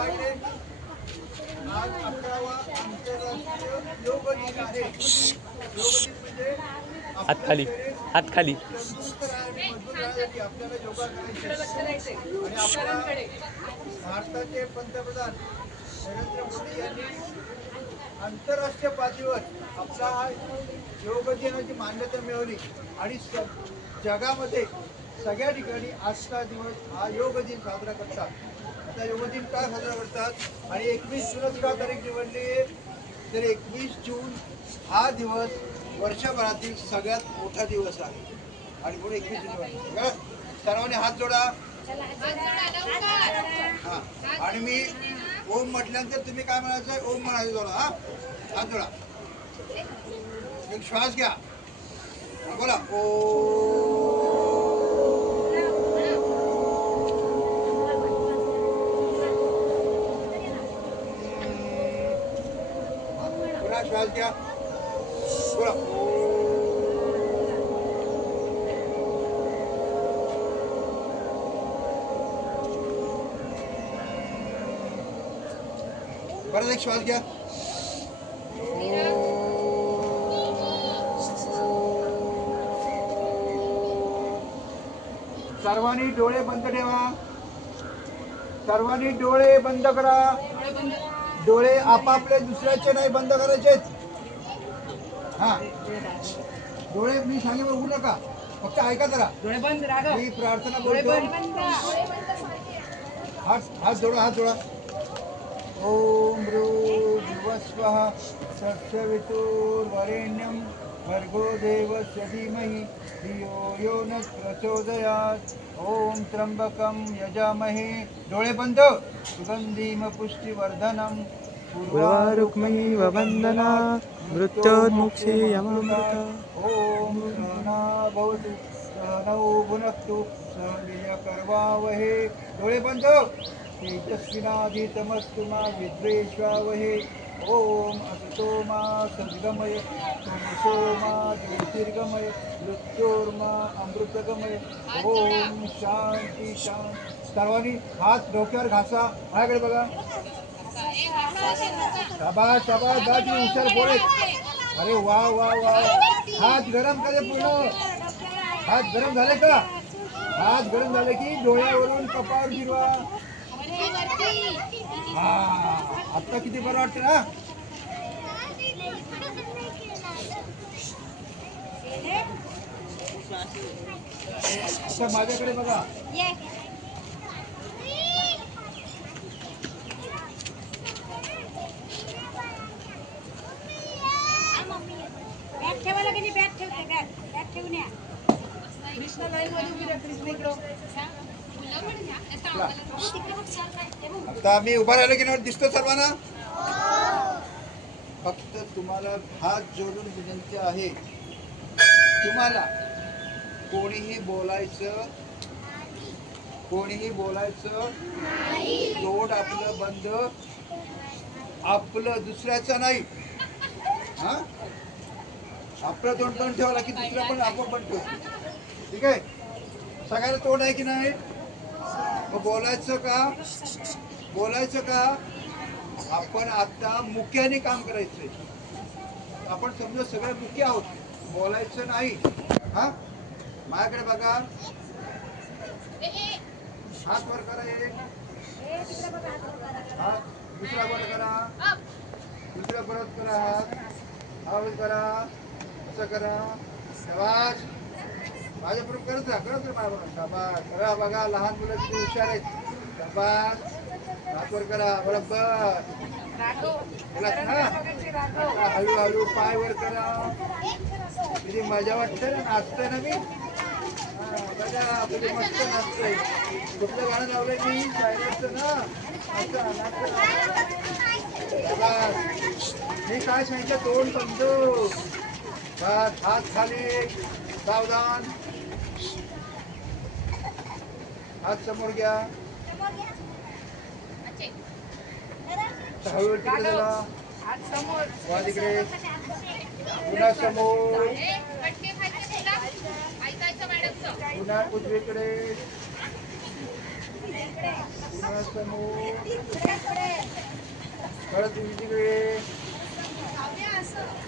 पाहिजे आज 11वा आंतरराष्ट्रीय योग दिन आहे। योग दिन म्हणजे हात खाली तंदुरुस्त राहण्यासाठी मजबूत राहण्यासाठी आपल्याला योगा करायचे आणि आपल्या भारताचे पंतप्रधान नरेंद्र मोदी यांनी आंतरराष्ट्रीय पातळीवर आपला हा योग दिनाची मान्यता मिळवली आणि जगामध्ये सगळ्या ठिकाणी आजचा दिवस हा योग दिन साजरा करतात। आता योग दिन का साजरा करतात आणि 21 जूनच का तारीख निवडली तर 21 जून हा दिवस वर्षभरातील सगळ्यात मोठा दिवस आहे आणि म्हणून 21 जून सर्वांनी हात जोडा। हा आणि मी ओम म्हटल्यानंतर तुम्ही काय म्हणायचं ओम म्हणायचं जोडा। हा हात जोडा एक श्वास घ्या बोला ओ श्वास घ्या बोला परत एक श्वास घ्या सर्वांनी डोळे बंद ठेवा। सर्वांनी डोळे बंद करा। डोळे आपापले दुसऱ्याचे नाही बंद करायचे। हा डोळे मी सांगेन उघडू नका फक्त ऐका जरा डोळे बंद राघव मी प्रार्थना बोलतो हात जोडा हात जोडा ओम भूर्भुवस्वः तत्सवितुर्वरेण्यं भर्गो देवस्य धीमहि धियो यो न प्रचोदयात् ओम त्र्यंबकं यजामहे डोळे बंद सुगंधिम पुष्टिवर्धनम् उर्वारुक्मिव वन्दना मृत्योर्मुक्षे यमामृता। ओम सहना भवतु सहनौ भुनक्तु सह वीर्यकर्वावहे डोळे बंद तेजस्विनाधीतमस्तु मा विद्वेषावहे ओम असतो मा सद्गमय तमसो मा ज्योतिर्गमय मृत्योर्मा अमृतगमय ओम शांती शांती। सर्वांनी हात डोक्यावर घासा माझ्याकडे बघा शाबाश शाबाश दादी हुशार बोले अरे वा वा वा हात गरम करे पूर्ण हात गरम झाले का हात गरम झाले की डोळ्यावरून कपाळ गिरवा। हा आता किती बरं वाटतं ना आता माझ्याकडे बघा आता मी उभा राहिलो की नाही दिसतो सर्वांना फक्त तुम्हाला हात जोडून विनंती आहे तुम्हाला कोणीही बोलायचं तोंड आपलं बंद आपलं दुसऱ्याचं नाही। हा आपलं तोंड बंद ठेवला की दुसरं पण आपण बंद ठेवतो ठीक आहे। सगळ्याला तोंड आहे की नाही मग बोलायचं का आपण आता मुक्याने काम करायचंय। आपण समजा सगळे मुख्य आहोत बोलायचं नाही। हा माझ्याकडे बघा हात वर करा एक हात दुसरा वर करा दुसरा परत करा हात करा असं करा शाबाश माझ्या बरोबर करत राहा माझ्या शाबाश बघा बघा लहान मुलं किती हुशार आहेत शाबाश हात वर करा बरोबर हळूहळू पाय वर करा किती मजा वाटते ना नाचतोय ना मी बघा तुझे मस्त नाचतोय कुठलं गाणं लावलंय मी सायलेंटचं ना मी काय सांगितलं तोंड समजू हात खाली सावधान हात समोर घ्या हळूहळू तिकडे चला वा तिकडे पुन्हा समोर पुन्हा उजवीकडे पुन्हा समोर परत उजवीकडे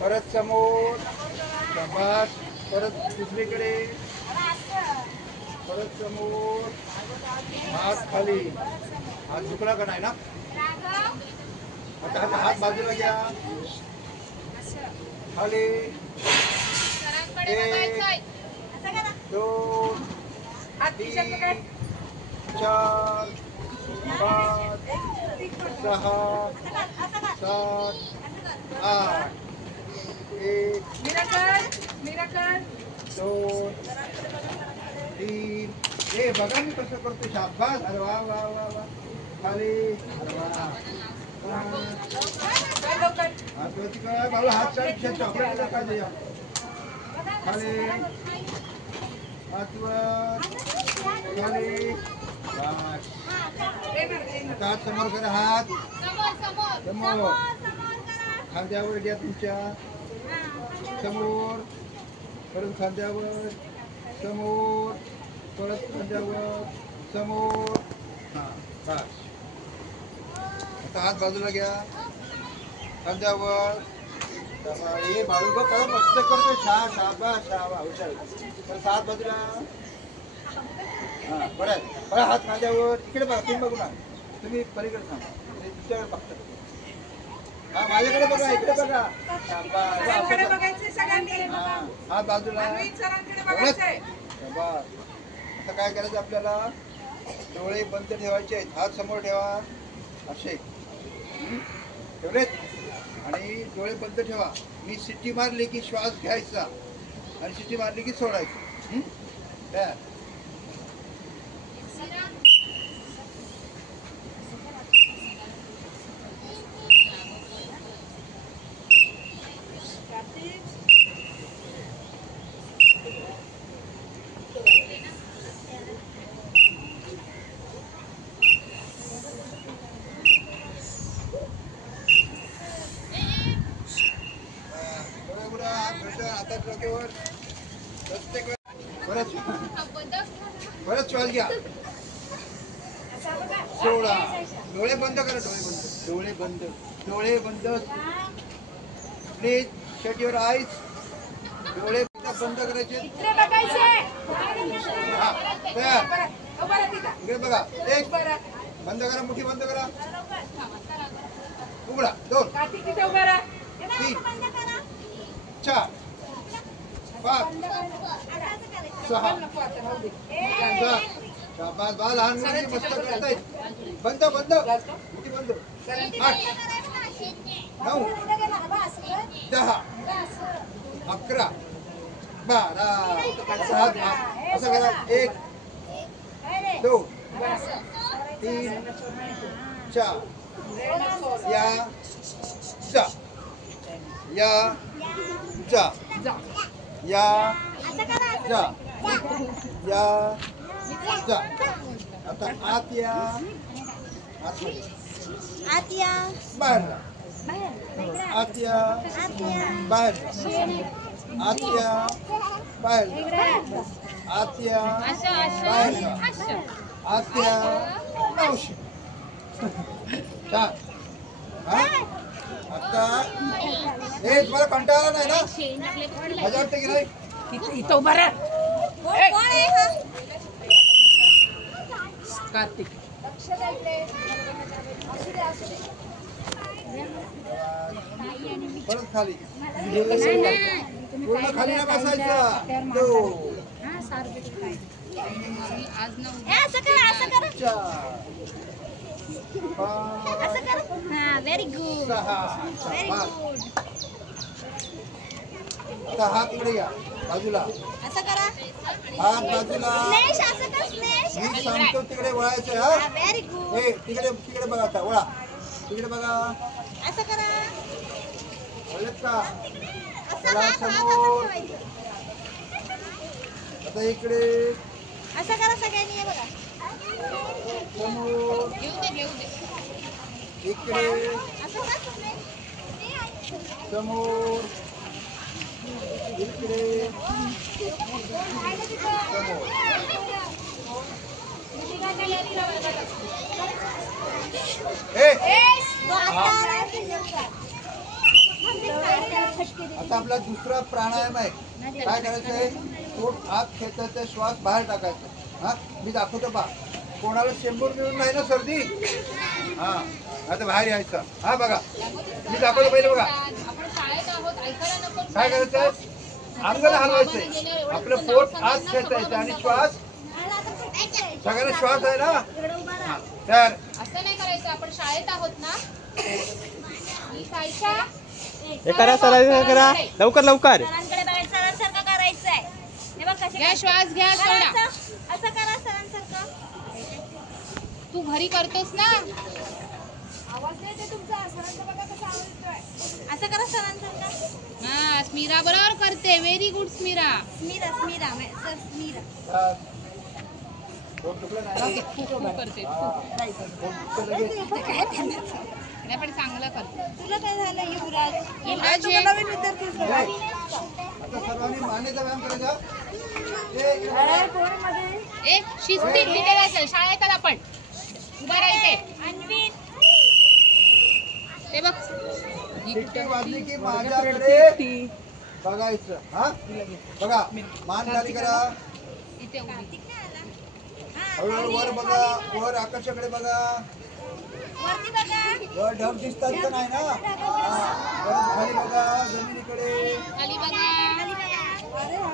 परत समोर शाबास परत दुसरीकडे परत समोर हात खाली हात झुकला का नाही ना आता हात बाजूला घ्या खाली 1 2 3 4 5 6 7 8 1 2 3 हे बघा मी कसं करतो शाबास अरे वा वा वा वा खाली अरे वा हात साईड चॉकलेट पाहिजे खाली हातवर खाली हात समोर करा हात समोर खांद्यावर घ्या तुमच्या समोर परत खांद्यावर समोर परत खांद्यावर समोर हां बस आता हात बाजूला घ्या खांद्यावर हे बाळू बघ करा मस्त करतो शाबास शाबास हुशार तर हात बाजूला हां बरं बरं हात खांद्यावर इकडे बघा तुम्ही बघू ना तुम्ही पलीकडे सांगा तुमच्याकडे बघता हां माझ्याकडे बघा इकडे बघा हां हात बाजूला शाबास आता काय करायचं आपल्याला डोळे बंद ठेवायचे आहेत हात समोर ठेवा असे ठेवलेत आणि डोळे बंद ठेवा मी शिट्टी मारली की श्वास घ्यायचा आणि शिट्टी मारली की सोडायचं तयार परत श्वास घ्या सोडा डोळे बंद करा डोळे बंद प्लीज शट युअर आईज डोळे बंद करायचे हा तयार इकडे बघा एक बंद करा मुठी बंद करा उघडा 2 3 4 5 6 शाबास बा लहान मुली मस्त करतायत बंद मुठी बंद 8 9 10 11 12 असं करा 1 2 3 4 या जा आता आत या बाहेर आत या बाहेर आत या बाहेर आत या बाहेर आत या नवशी छान आता हे तुम्हाला कंटाळा नाही ना मजा वाटते की नाही इथं उभा राहा कार्तिक परत खाली पूर्ण खाली नाही बसायचं 2 व्हेरी गुड आता हात इकडे या बाजूला असं करा हात बाजूला स्नेश असं कर स्नेश मी सांगतो तिकडे वळायचं हा व्हेरी गुड हे तिकडे बघा आता वळा तिकडे बघा असं करा वळत का असं वळा समोर आता इकडे असं करा सगळ्यांनी हे बघा समोर इकडे असं कर स्नेश समोर इकडे समोर तो आता आला की जेवतात. आता आपला दुसरा प्राणायाम आहे. काय करायचं आहे? पोट आत खेचायचं, श्वास बाहेर टाकायचा. हा, मी दाखवतो पहा. कोणाला शेंबूर मिळून नाही ना सर्दी? हा, आता बाहेर यायचं. हा बघा, मी दाखवतो पहिले बघा. काय करायचं? अंगाला हलवायचंय. आपलं पोट आत खेचायचं आणि श्वास, सगळ्यांना श्वास आहे ना? हा, तर असं नाही करायचं. आपण शाळेत आहोत ना. ही सायशा, हे करा सर, करा लवकर लवकर. सरांकडे बघायचं, सरांसारखं करायचंय. हे बघ कसे घ्या श्वास घ्या. सोडा. करायचं. असं करा सरांसारखं. तू घरी करतोस ना. असं करा सरांसारखं. हा, स्मिरा बरोबर करते. Very good Smira. Smira Smira sir Smira. पोट दुखलं नाही ना? खूप करते. पोट दुखलं लगेच. नाही पण चांगलं करते. तुला काय झालं युवराज? युवराज हे- नवीन विद्यार्थी आता सर्वांनी मानेचा व्यायाम करायचा. ए शिस्तीत तिथे जायचं. शाळेत आहोत आपण. उभं राहायचे. अन्वित ते बघ. शिट्टी वाजली की माझ्याकडे बघायचं. हा बघा, मान खाली करा. इथे उभी. हळूहळू वर बघा, वर आकाशाकडे बघा. वरती बघा. वर ढग दिसतात का नाही ना? हा, परत खाली बघा, जमिनीकडे. खाली बघा. खाली बघा.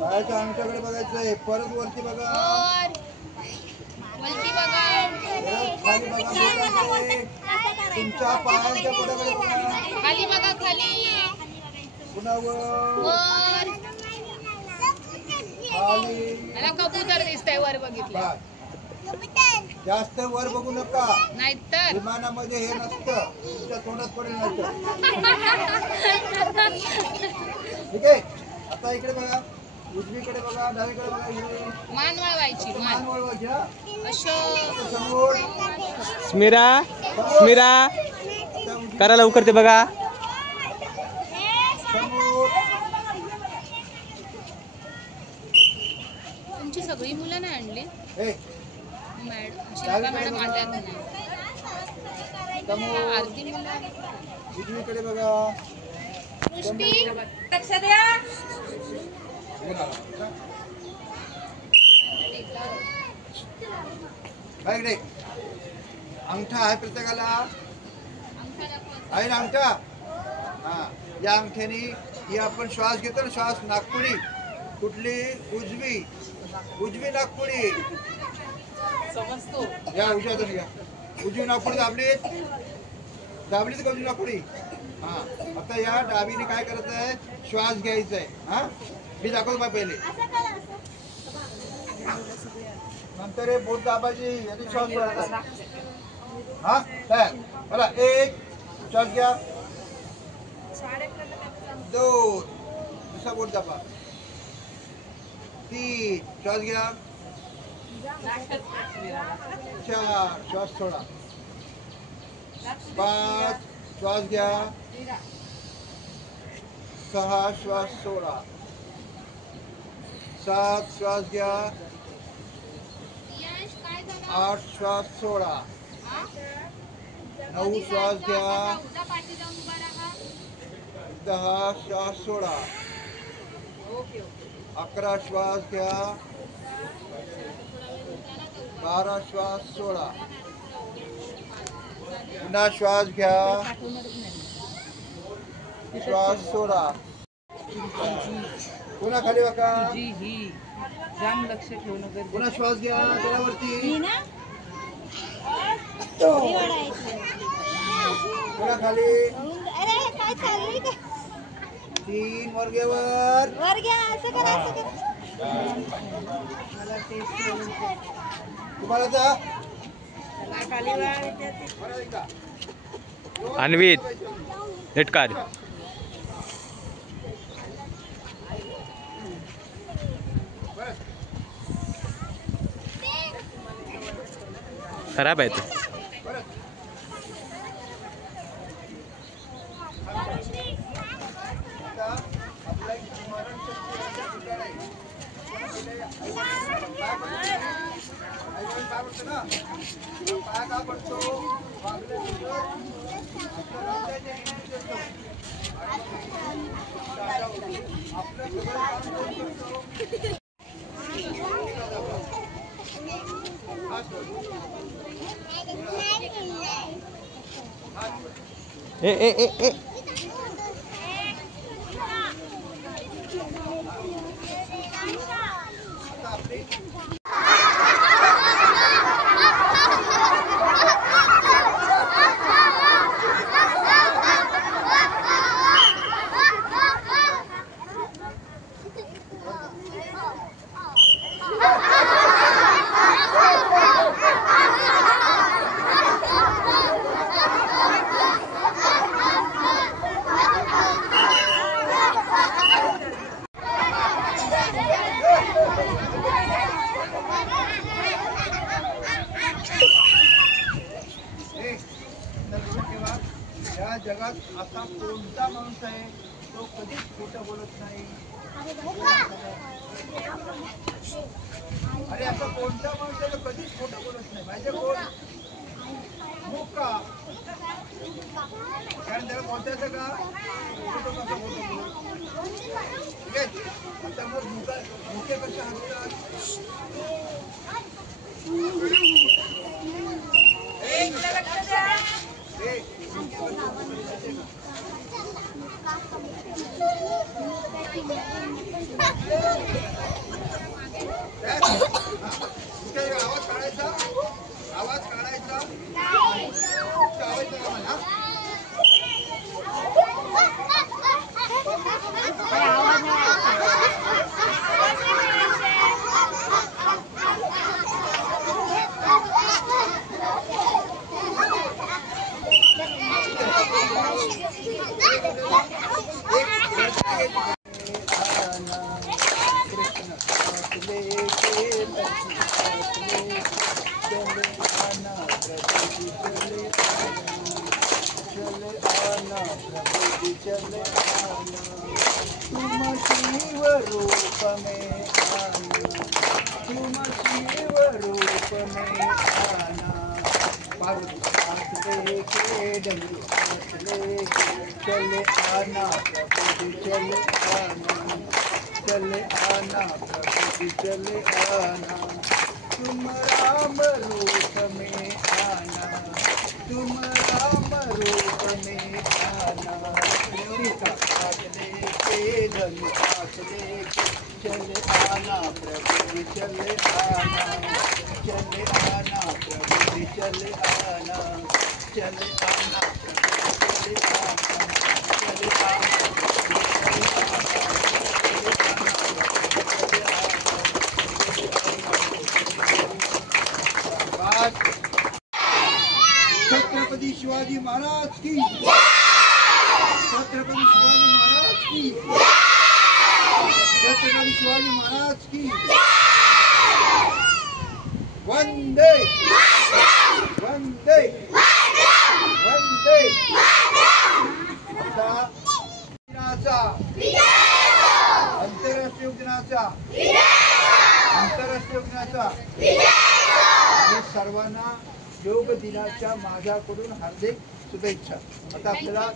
पायाच्या अंगठ्याकडे बघायचंय. परत वरती बघा. वर. वरती बघा. परत खाली बघा, बोटाकडे. तुमच्या पायाच्या बोटाकडे बघा. खाली बघा. खाली. पुन्हा वर, वर. खाली. मला कबूतर दिसतंय वर बघितलं. बस. जास्त वर बघू नका. नाहीतर विमानामध्ये हे नसतं, तुमच्या तोंडात पडेल नसतं. ठीक आहे. आता इकडे बघा, उजवीकडे बघा, डावीकडे बघा. इकडे मान वळवायची. मान मान वळवायची. हा. अशोक. समोर. स्मिरा स्मिरा आता उजवी- करा लवकर ते बघा. समोर. तुमची सगळी मुलं नाही आणली हे, मॅडम. शिल्पा मॅडम आल्या नाही. समोर. आरती मुलं. उजवीकडे बघा. सृष्टी. लक्ष द्या. काय इकडे अंगठा आहे प्रत्येकाला? आहे ना अंगठा? हा, या अंगठ्याने ही आपण श्वास घेतो ना, श्वास नागपुडी. कुठली? उजवी. उजवी नागपुडी. या उजव्या या. उजवी नागपुडी दाबलीत. दाबलीत का उजवी नागपुडी? हा, आता या डावीने काय करायचं आहे? श्वास घ्यायचा आहे. हा, मी दाखवतो बा पहिले. नंतर हे बोट दाबायची आणि श्वास सोडायचा. हा, तयार. बघा, एक श्वास घ्या. दोन, दुसरा बोट दाबा. तीन, श्वास घ्या. चार, श्वास सोडा. पाच, श्वास घ्या. सहा, श्वास सोडा. सात, श्वास घ्या. यश काय झालं? 8 श्वास सोडा. हा? 9 श्वास घ्या. उजा पाठी जाऊन उभा राहा. 10 श्वास सोडा. 11 श्वास घ्या. 12 श्वास सोडा. पुन्हा श्वास घ्या. श्वास सोडा. पुन्हा खाली बघा. पुन्हा श्वास घ्या. जरावरती. पुन्हा खाली. अरे हे काय चाललंय का? 3 वर्गेवर. वर घ्या. असं करा. असं करा. तुम्हाला जा. अन्वित नेटकार. खराब आहे ते. आपला एक स्मरणशक्ती आहे. पडतो ना, पाया का पडतो? वागल्यानंतर आपल्या हृदयाच्या निमित्त असतो. आपलं सगळं काम कोण करतो? हात वर. हात वर. ए ए ए ए आता आपली लक्षात ठेवा, या जगात असा कोणता माणूस आहे तो कधीच खोटं बोलत नाही. अरे असा कोणता माणूस आहे तो कधीच खोटं बोलत नाही. माहिती कोण? मुका. कारण त्याला बोलतायचं का खोटं कसं बोलतो. ठीक आहे. आता मग मुके कसे हसतात? आवाज काढायचा, आवाज काढायचा, आवाज मला चले आना, तुम शिव रूप में आना, तुम शिव रूप में आना, पार्वती हाथ लेके डमरू हाथ लेके चले आना प्रभु जी चले आना, चले आना प्रभु जी चले आना, तुम राम रूप में आना, तुम राम रूप में आना, सीता हाथ लेके धनु हाथ लेके चले आना प्रभु जी चले आना, चले आना प्रभु जी चले आना, चले आना प्रभु जी चले आना, चले आना छत्रपती शिवाजी महाराज की, छत्रपती शिवाजी महाराज की, छत्रपती शिवाजी महाराज की. वंदे वंदे वंदे. आता दिनाचा, आंतरराष्ट्रीय दिनाचा, आंतरराष्ट्रीय दिनाचा आणि सर्वांना योग दिनाच्या माझ्याकडून हार्दिक शुभेच्छा. आता आपल्याला